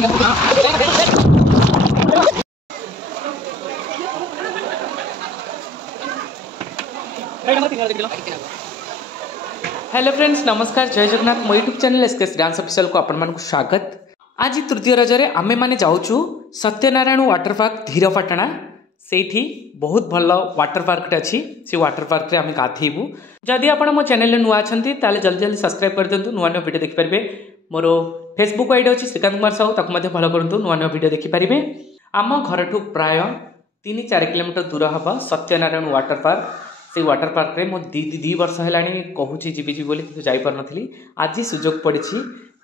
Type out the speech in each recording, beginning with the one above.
Hello friends नमस्कार जय जगन्नाथ मो YouTube channel SKS dance official को आपण मानक स्वागत। आज तृतीय रजरे आमे माने जाउछु सत्यनारायण वाटर पार्क धीरपाटना। सेठी बहुत भल वाटर पार्क अच्छी से वाटर पार्क आम गाधेबू। जदि आप मो चैनल नुआ अच्छी जल्दी जल्दी सब्सक्राइब कर दिंतु नुआ नुआ वीडियो देखिपारे। मोर फेसबुक आईडी अच्छी श्रीकांत कुमार साहू ताकू फॉलो करूँ नुआ नुआ वीडियो देखिपारे। आम घर ठू प्राय 3-4 किलोमीटर दूर हम सत्यनारायण वाटर पार्क। से वाटर पार्क रे मो दी वर्ष है कहूँ जीवी बोली कि जापर नी। आज सुजोग पड़ी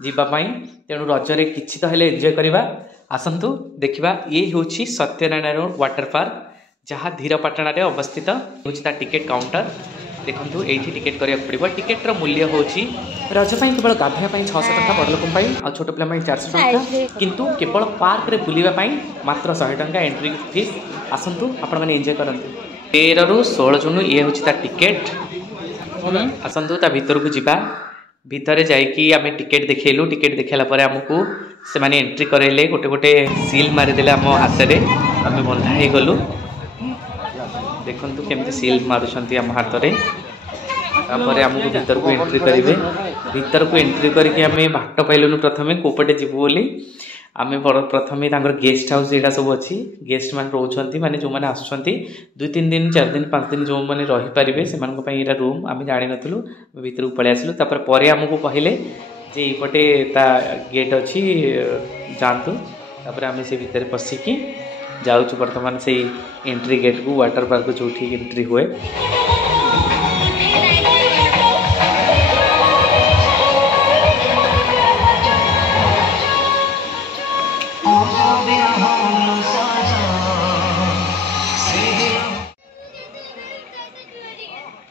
जीवाई तेणु रजरे किसी तो हेल्ले एंजॉय करवा। आसतु देखा ये हूँ सत्यनारायण वाटर पार्क जहाँ धीरपाटना रे अवस्थित हूँ टिकेट काउंटर। देखो ये टिकेट करा पड़ो। टिकेटर मूल्य हूँ रजपाई केवल गाधोवाई 600 टका बड़ लोक आ छोट पिला 400 टका किंतु केवल पार्क रे बुलवाई मात्र 100 टका एंट्री फीस। आसतु आपण मैंने एंजॉय करते। 13 ରୁ 16 जून ये हूँ टिकेट। आसतु ता भीतर को जीवा। भितर जाइकी आम टिकेट देखलु। टिकेट देखाला आमको से माने एंट्री कराइले गोटे गोटे सील मारिदेले आम हाथ में आम बंधा हो गलु। देखु केमती सील मारुंट आम हाथ में। तापर आमको भीतर को एंट्री करेंगे। भीतर को एंट्री करके आम बाट पाइलुनु प्रथमे कोपटे जीवु बोली। आम प्रथमे गेस्ट हाउस यहाँ सब अच्छी गेस्ट मान रोचे माने जो मैंने आसुँच 2-3 दिन 4 दिन 5 दिन जो मैंने रहीपारे से रूम आम जानी नु भीतर को पलि आसलु। तापर आमको कहले जे ये गेट अच्छी जातु। तापर आम से भितर पशिकी जाऊँ बर्तमान से एंट्री गेट को वाटर पार्क जो एंट्री हुए।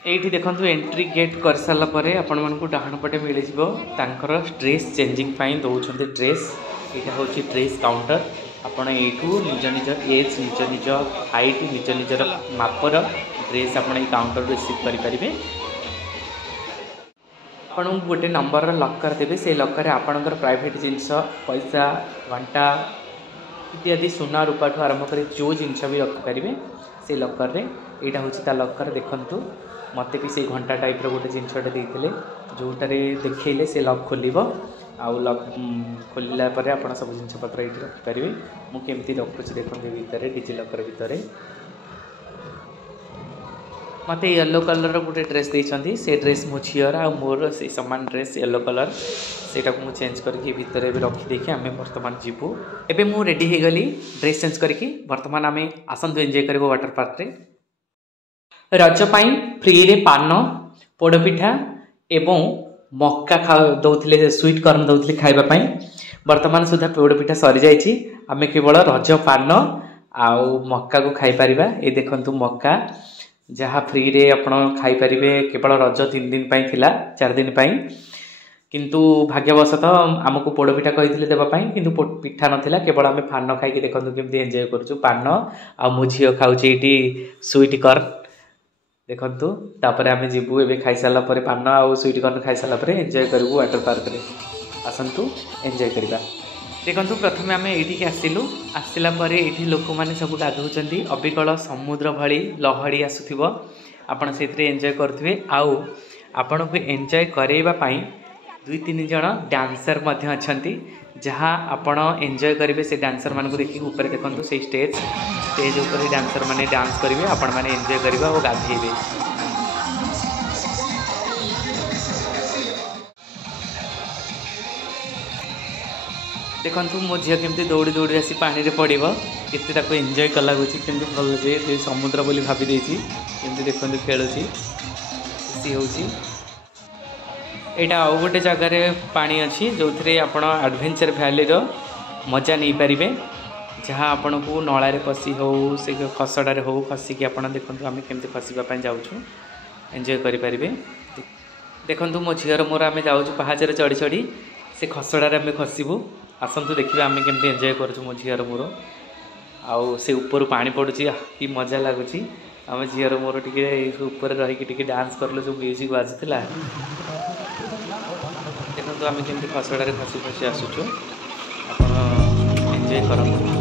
ये देखो एंट्री गेट कर सारापर आपण मानक डाहाण पटे मिल जावर ड्रेस चेंजिंग दौरान ड्रेस। यहाँ हूँ ड्रेस काउंटर। आपण यू निज निज एज निज निज हाइट निज निजर मापर ड्रेस आप काउंटर रिसीव करेंगे। आपन गोटे नंबर लकर देवे से लकर आपणकर प्राइवेट जिनस पैसा घंटा इत्यादि सुना रूपा ठू आरंभ कर जो जिनस भी रखिपारे से लकर रे। यहाँ हूँ लकर देखु मत भी से घंटा टाइप गोटे जिनसटे देते जोटारे देखले से लक खोल आउ लक खोलला आप सब जिनपतर ये रखिपारे। मुझे रखुच्छी देखते भितर डिजिलकर भितर मत येलो कलर गोटे ड्रेस देती से ड्रेस मो झीर आ मोर से सामान ड्रेस येलो कलर सेटा को चेंज करके भितर रखीदे आम बर्तमान जीवु। एबे मु रेडी हो गली ड्रेस चेंज करके बर्तमान आम आसतु एंजॉय करबो वाटर पार्क रे। रज पाई फ्री रे पान पोड़पिठा एवं मक्का दौले स्वीट कॉर्न दौले खाइबापी। बर्तमान सुधा पोड़पिठा सरी जाइए। आम केवल रज पान आउ मक्का को खाई परिबा। ये देखंतु मक्का जहाँ फ्री रे आपण खाई परिबे केवल रज 3 दिन पाई थिला 4 दिन पाई किंतु भाग्यवशतः आमको पोड़पिठा कही देवाई किंतु पिठा नाला केवल आम पान खाई देखो केमती एंजॉय करूँ। पान आ मो झील खाऊँ ये स्वीट कॉर्न देखु। तापर आम जीवु ए खाई सारा पान आउ स्वीट कॉर्न खाई सारापर एंजॉय करूँ वाटर पार्क रे। आसतु एंजॉय करवा। देखु प्रथमे आम ये आसिलु। आसला ये लोक मैंने सब गाधौं अबिकल समुद्र भली लहड़ी आसुव आपड़ से एंजॉय करुवे। आउ आपण को एंजॉय करवाई 2-3 जन डांसर अच्छा जहाँ आपण एंजॉय करेंगे। से डांसर मान को देखिए ऊपर देखो से स्टेज ऊपर डांसर माने डांस करेंगे आपण मैंने एंजॉय करवा और गाधेबे। देखु मो झील केमती दौड़ी दौड़ी आसी पानी रे पड़ो के एंजॉय कल लगुच केमती भल जे समुद्र बोली भाभी देती देखते खेलुची खुशी होची। यहाँ आउ गोटे जगार पानी अच्छी जो थे आप एडवेंचर वैली मजा नहीं पारे जहाँ आपण को नल पशि हो से खसड़े हो खसिकी आप देखो आम केमती खसवाई जाऊँ एंजॉय करें। देखु मो झीर मोर आम जाऊँ पहाचर चढ़ी चढ़ी से खसड़े आम खसबू। आसतु देखिए आम केमती एंजॉय करूँ मो झीर मोर आउ से ऊपर पानी पड़ुची कि मजा लगुच। आम झीर मोर टे ऊपर रहीकि डांस करलु जो म्यूजिक बाजुला। देखो आम केमती खसड़े खसी खसी आसुचु। आप एंजॉय करंतु।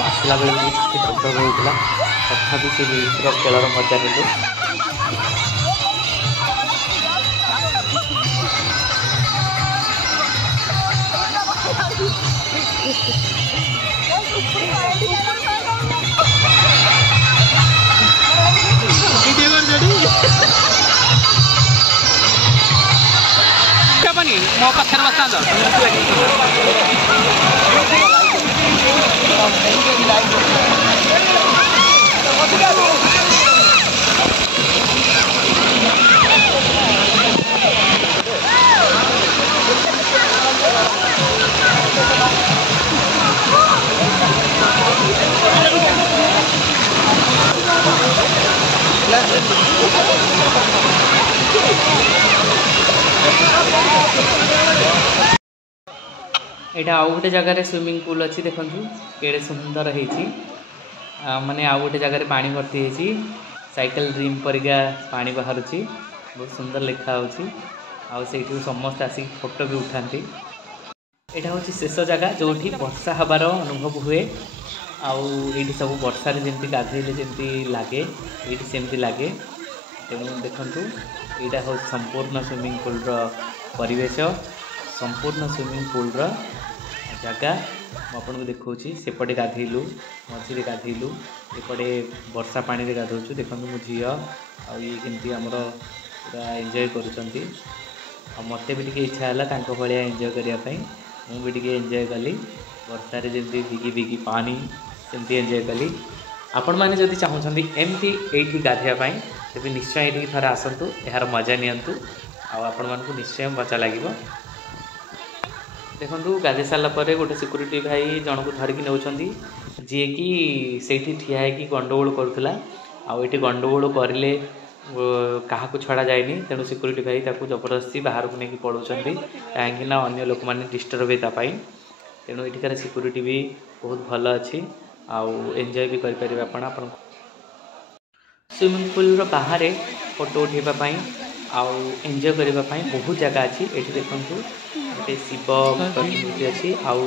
आसला बेले छुट्टी धक होता तथापि से खेलर मजा नेलु। मो पत्थर बस्ता यहाँ आउ गोटे जगार स्विमिंग पूल अच्छी देखूँ केड़े सुंदर होती माने आउ गोटे जगार पानी भर्ती होती साइकेल ड्रीम परिका पानी बाहर बहुत सुंदर लिखा हो समस्त आसिक फोटो भी उठाती। यहाँ हूँ शेष जगह जो वर्षा हबार अनुभव हुए आउट सब वर्षा जमी गाधेले जमी लगे ये सेमती लगे तेणु देखूँ यहाँ हूँ संपूर्ण स्विमिंग पूल परिवेश संपूर्ण स्विमिंग पूल जगह मुझे देखा सेपटे गाधेलु मझे गाधेलु एपटे वर्षा पानी में गाधौचु देखो मो झी आमती आमर पूरा एंजॉय करुँच मत भी टे इच्छा है भाया एंजॉय करने मुझे एंजॉय कली वर्षा जमी भिगी भिगी पानी सेमती एंजॉय कली आपण मैंने जदि चाहूँगी एमती ये गाधेवाई तेज निश्चय ये थोड़ा आसतु यार मजा नियंतु आपण मानक निश्चय मजा लगे। देखो गाधे सारापर गोटे सिक्यूरीटी भाई जन को धरिकी नौ जी कि से ठिया है गंडगोल करूला आठ गंडगोल करें क्या छड़ा जाए तेणु सिक्यूरीटी भाई ताकू जबरदस्ती बाहर को लेकिन पड़ाऊँ कहीं अन्य लोक मैंने डिस्टर्ब होतापाई तेणु एठिकार सिक्यूरीटी भी बहुत भल अच्छी आउ एंजॉय भी करेंगे आपण स्विमिंग पूल बाहर फोटो उठाइबापी आउ एंजॉय करने बहुत जगह अच्छी ये देखूँ गोटे शिव प्रतिमूर्ति अच्छी आउ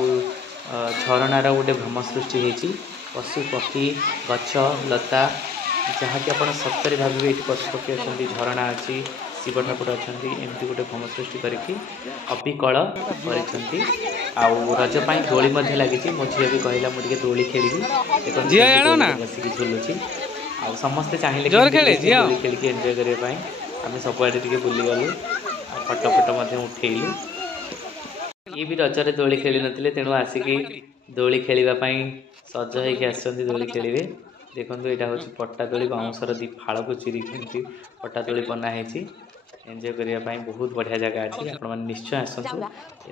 झरणार गोटे भ्रम सृष्टि होती पशु पक्षी गछ लता जहाँकि आप सतरे भावे ये पशु पक्षी अच्छा झरणा अच्छी शिव ठाकुर अच्छा एमती गोटे भ्रम सृष्टि करके अबिकल रजपाई दोली लगी मो झी भी कहला मुझे दोली खेली बसिक झुलुची आ समस्ते चाहिए दोली खेल एंजॉय करने आम सबुआड़े टे बुलीगलु फटो फटो उठेलु ये भी रजरे दोली खेली नथिले तेणु आसिकी दोली खेलवाई सज होगी आसछन्ती दोली खेलिवे देखो यहाँ हूँ पट्टा दोली बाउंसर दी फाड़ को चिरिकी पट्टा दोली बनाई एंजॉय करने बहुत बढ़िया जगह अच्छी आप निश्चय आसतु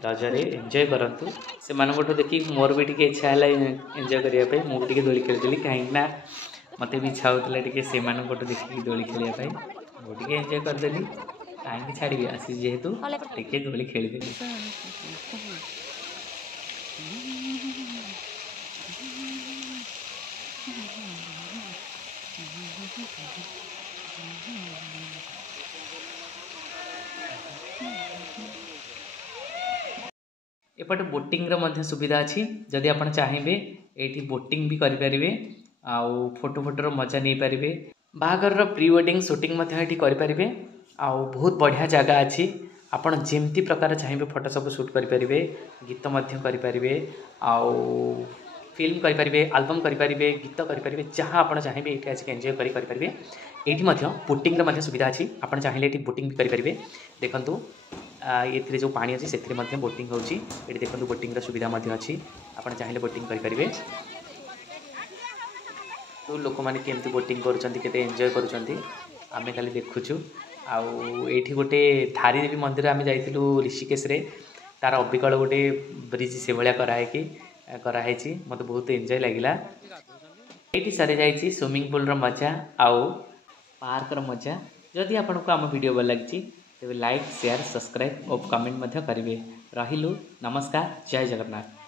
रजरे एंजॉय करूँ से देखिए मोर भी टे इच्छा है एंजॉय करने मुझे दोली खेली कहीं मत भी इच्छा होता से देखिए दोली खेलने मुझे एंजॉय करदेली कहीं छाड़ी आसी जेहेतु टे दोली खेलीदेली। एपटे बोटिंग सुविधा अच्छी जदि आप चाहिए ये बोटिंग भी करें आउ फोटो फोटोर मजा नहीं पारे बाहागर प्री वेडिंग शूटिंग करें आउ बहुत बढ़िया जगह अच्छी आपण जेमती प्रकार चाहिए फोटो सब शूट करें गीत करें आउ फिल्म करें आल्बम करें गीत करें जहाँ आप चाहिए ये आसिक एंजॉय करें ये बोटिंग सुविधा अच्छी आप चाहिए ये बोटिंग भी करें देखूँ ये जो पानी अच्छी से बोटिंग होची ये देखो बोटिंग सुविधा अच्छी आप चाहिए बोटिंग करें तो लोक मैंने केमती बोटिंग कर एंजॉय करें खाली देखुचु आठी गोटे धारी देवी मंदिर आम जाइलु ऋषिकेश रे तार अबिकल गोटे ब्रिज से भाया कराई मत बहुत एंजॉय लगिला ये सारी जाइए स्विमिंग पूल मजा आउ पार्क मजा जदि आपको आम वीडियो भल लगी तेज लाइक शेयर सब्सक्राइब और कमेंट करेंगे रहिलु नमस्कार जय जगन्नाथ।